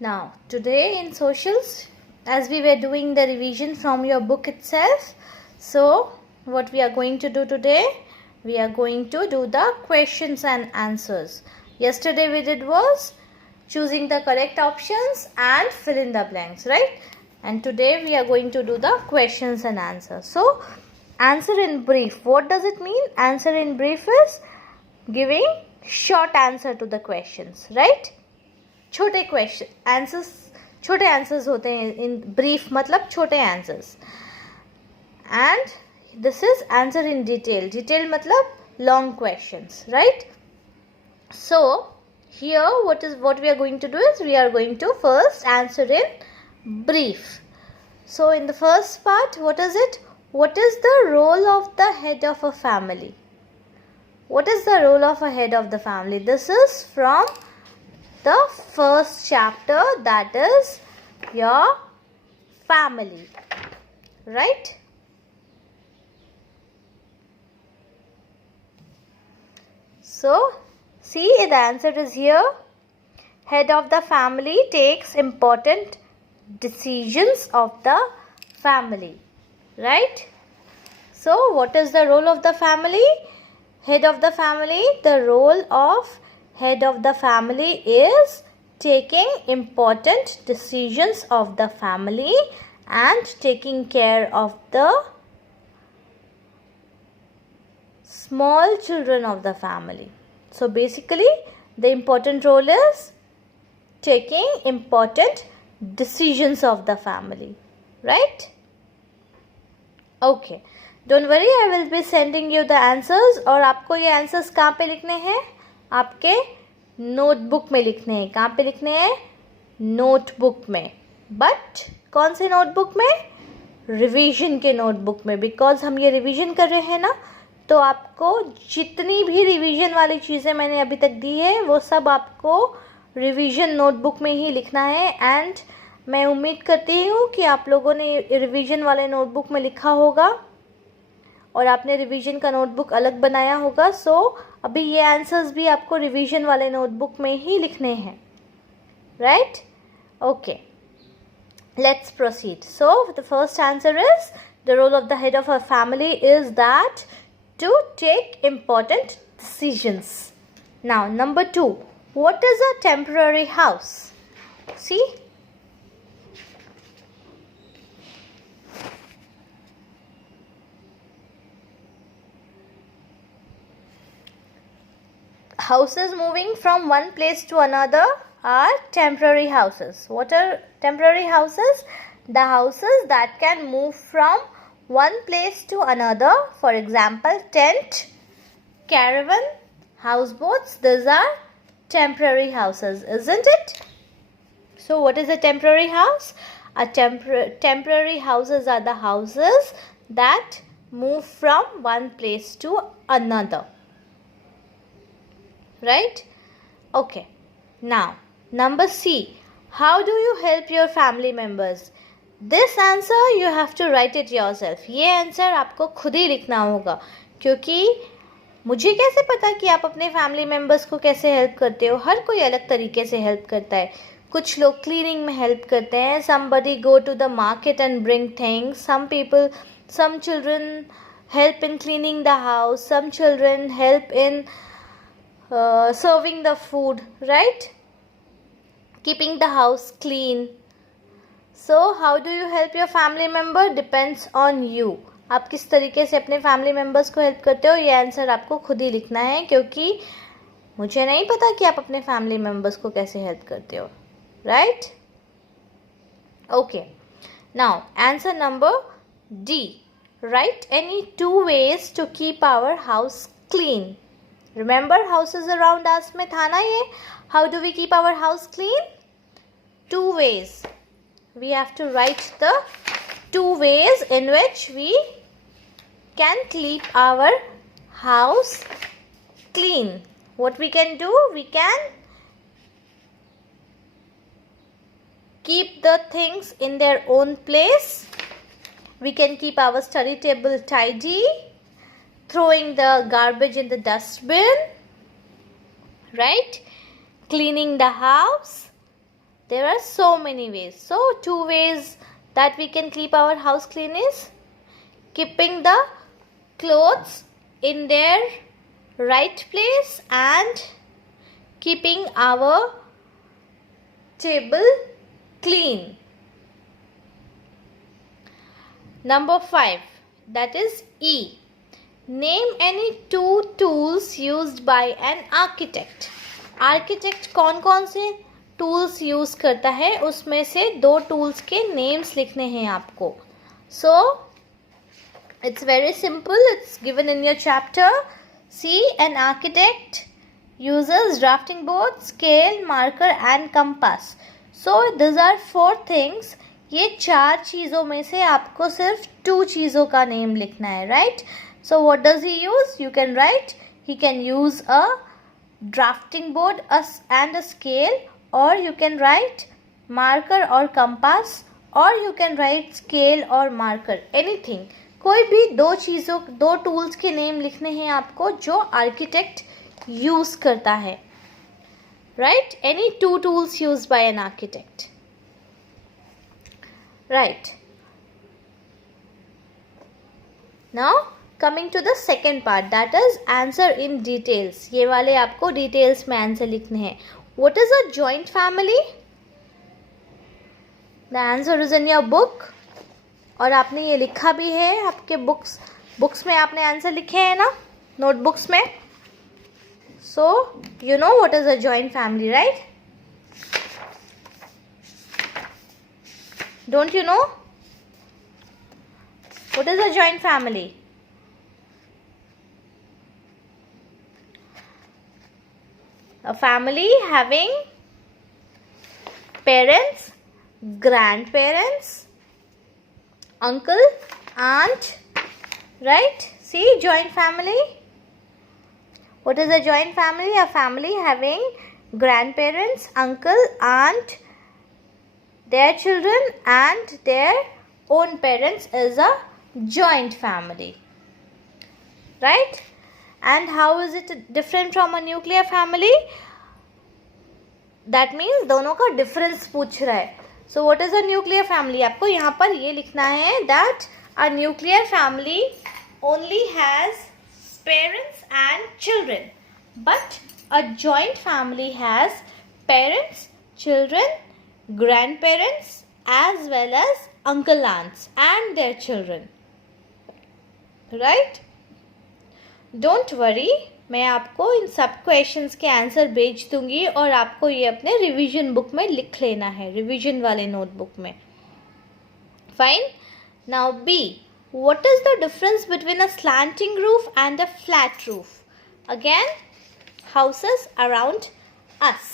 Now, today in socials, as we were doing the revision from your book itself, so what we are going to do today, we are going to do the questions and answers. Yesterday we did was choosing the correct options and fill in the blanks, right? And today we are going to do the questions and answers. So, answer in brief. What does it mean? Answer in brief is giving short answer to the questions, right? छोटे question answers, छोटे answers होते हैं in brief, मतलब छोटे answers. And this is answer in detail. Detail मतलब long questions, right? So here what we are going to do is we are going to first answer in brief. So in the first part, what is it? What is the role of the head of a family? What is the role of a head of the family? This is from the first chapter, that is your family, right? So see, the answer is here. Head of the family takes important decisions of the family, right? So what is the role of the family? Head of the family, the role of head of the family is taking important decisions of the family and taking care of the small children of the family. So basically the important role is taking important decisions of the family, right? Okay, don't worry, I will be sending you the answers. और आपको ये answers कहाँ पे लिखने हैं? आपके notebook में लिखने हैं. कहाँ पे लिखने हैं? नोटबुक में. बट कौन से नोटबुक में? रिवीजन के नोटबुक में. बिकॉज हम ये रिवीजन कर रहे हैं ना, तो आपको जितनी भी रिवीजन वाली चीज़ें मैंने अभी तक दी है वो सब आपको रिवीजन नोटबुक में ही लिखना है. एंड मैं उम्मीद करती हूँ कि आप लोगों ने रिवीजन वाले नोटबुक में लिखा होगा और आपने रिवीजन का नोटबुक अलग बनाया होगा. सो अभी ये आंसर्स भी आपको रिवीजन वाले नोटबुक में ही लिखने हैं, right? Okay, let's proceed. So the first answer is the role of the head of a family is that to take important decisions. Now number 2, what is a temporary house? See, houses moving from one place to another are temporary houses. What are temporary houses? The houses that can move from one place to another. For example, tent, caravan, houseboats. These are temporary houses, isn't it? So what is a temporary house? A temporary houses are the houses that move from one place to another. Right? Okay. Now, number C. How do you help your family members? This answer you have to write it yourself. ये answer आपको खुद ही लिखना होगा, क्योंकि मुझे कैसे पता कि आप अपने फैमिली मेम्बर्स को कैसे हेल्प करते हो? हर कोई अलग तरीके से हेल्प करता है. कुछ लोग क्लीनिंग में हेल्प करते हैं. Somebody go to the market and bring things. Some children help in cleaning the house. Some children help in serving the food, right? Keeping the house clean. So how do you help your family member? Depends on you. आप किस तरीके से अपने family members को help करते हो, ये answer आपको खुद ही लिखना है, क्योंकि मुझे नहीं पता कि आप अपने फैमिली मेम्बर्स को कैसे हेल्प करते हो, right? Okay, now answer number D. Right any 2 ways to keep our house clean. Remember houses around us में था ना ये? How do we keep our house clean? 2 ways. We have to write the 2 ways in which we can keep our house clean. What we can do? We can keep the things in their own place. We can keep our study table tidy. Throwing the garbage in the dustbin, right? Cleaning the house, There are so many ways. So 2 ways that we can keep our house clean is keeping the clothes in their right place and keeping our table clean. Number 5, that is E. Name any 2 tools used by an architect. Architect कौन कौन से tools use करता है, उसमें से 2 tools के names लिखने हैं आपको. सो it's very simple. It's given in your chapter. See, an architect uses drafting board, scale, marker and compass. So these are 4 things. ये 4 चीज़ों में से आपको सिर्फ 2 चीज़ों का नेम लिखना है, right? So what does he use? You can write. He can use a drafting board and a scale, or you can write marker or compass, or you can write scale or marker. Anything. कोई भी 2 tools के name लिखने हैं आपको जो architect use करता है, right? Any 2 tools used by an architect, right? Now coming to the second part, that is answer in details. ये वाले आपको डिटेल्स में आंसर लिखने हैं. What is a joint family? The answer is in your book. और आपने ये लिखा भी है आपके बुक्स में आपने आंसर लिखे हैं ना, नोटबुक्स में. So you know what is a joint family, right? Don't you know what is a joint family? A family having parents, grandparents, uncle, aunt, right? See, joint family. What is a joint family? A family having grandparents, uncle, aunt, their children and their own parents is a joint family, right? And how is it different from a nuclear family? That means दोनों का difference पूछ रहा है. So what is a nuclear family? आपको यहाँ पर ये लिखना है that a nuclear family only has parents and children, but a joint family has parents, children, grandparents as well as uncle, aunts and their children, right? Don't worry, मैं आपको इन सब questions के आंसर भेज दूंगी और आपको ये अपने रिवीजन बुक में लिख लेना है, रिवीजन वाले नोटबुक में. Fine. Now B, what is the difference between a slanting roof and a flat roof? Again, houses around us.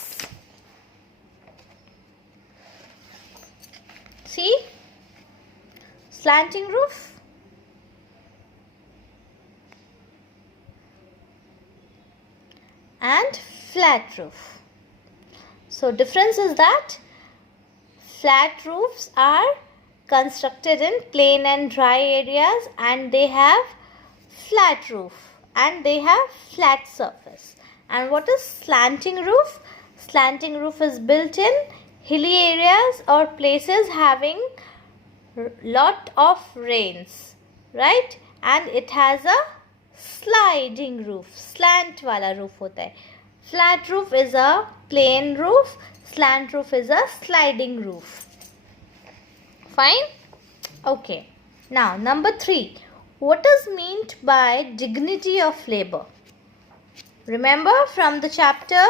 See, slanting roof and flat roof. So difference is that flat roofs are constructed in plain and dry areas and they have flat roof and they have flat surface. And what is slanting roof? Slanting roof is built in hilly areas or places having lot of rains, right? And it has a sliding roof. Slant वाला roof होता है. Flat roof is a plain roof, slant roof is a sliding roof. Fine. Okay, now number 3, what is meant by dignity of labour? Remember from the chapter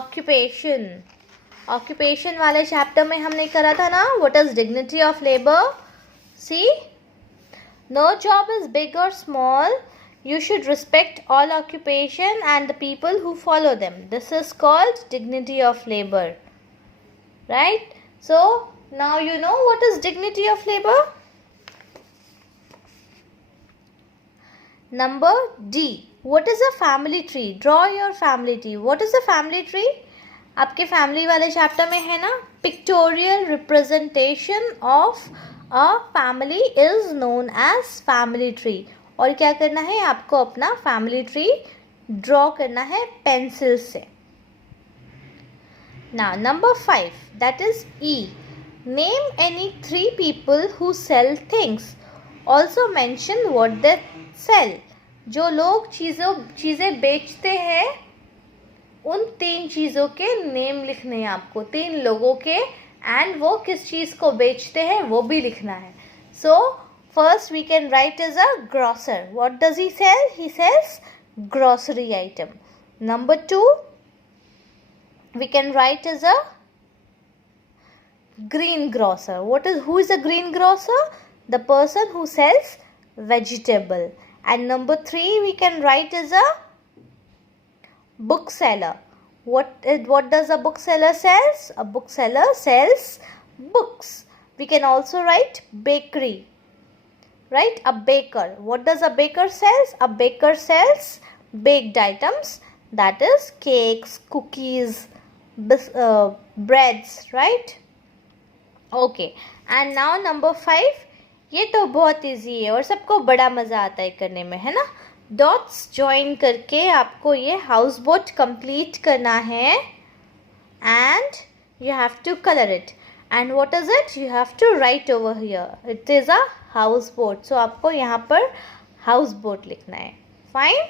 occupation. Occupation वाले chapter में हमने करा था ना, what is dignity of labour? See, no job is big or small. You should respect all occupation and the people who follow them. This is called dignity of labor, right? So now you know what is dignity of labor. Number D, what is a family tree? Draw your family tree. What is a family tree? आपके family वाले chapter में है ना, pictorial representation of a family is known as family tree. और क्या करना है आपको? अपना family tree ड्रॉ करना है पेंसिल से. Now number 5, that is E. Name any 3 people who sell things. Also mention what they sell. जो लोग चीज़ें बेचते हैं उन 3 चीज़ों के नेम लिखने हैं आपको, 3 लोगों के, एंड वो किस चीज़ को बेचते हैं वो भी लिखना है. So first we can write as a grocer. What does he sell? He sells grocery item. Number 2, we can write as a greengrocer. Who is a greengrocer? The person who sells vegetable. And number 3, we can write as a bookseller. What does a bookseller sells? A bookseller sells books. We can also write bakery. Right? A baker. What does a baker sells? A baker sells baked items, that is cakes, cookies, breads, right? Okay. And now number 5, ये तो बहुत easy है और सबको बड़ा मज़ा आता है करने में, है ना. डॉट्स ज्वाइन करके आपको ये हाउस बोट कंप्लीट करना है and you have to colour it. And what is it? You have to write over here, it is a house boat. So आपको यहाँ पर हाउस बोट लिखना है. फाइन.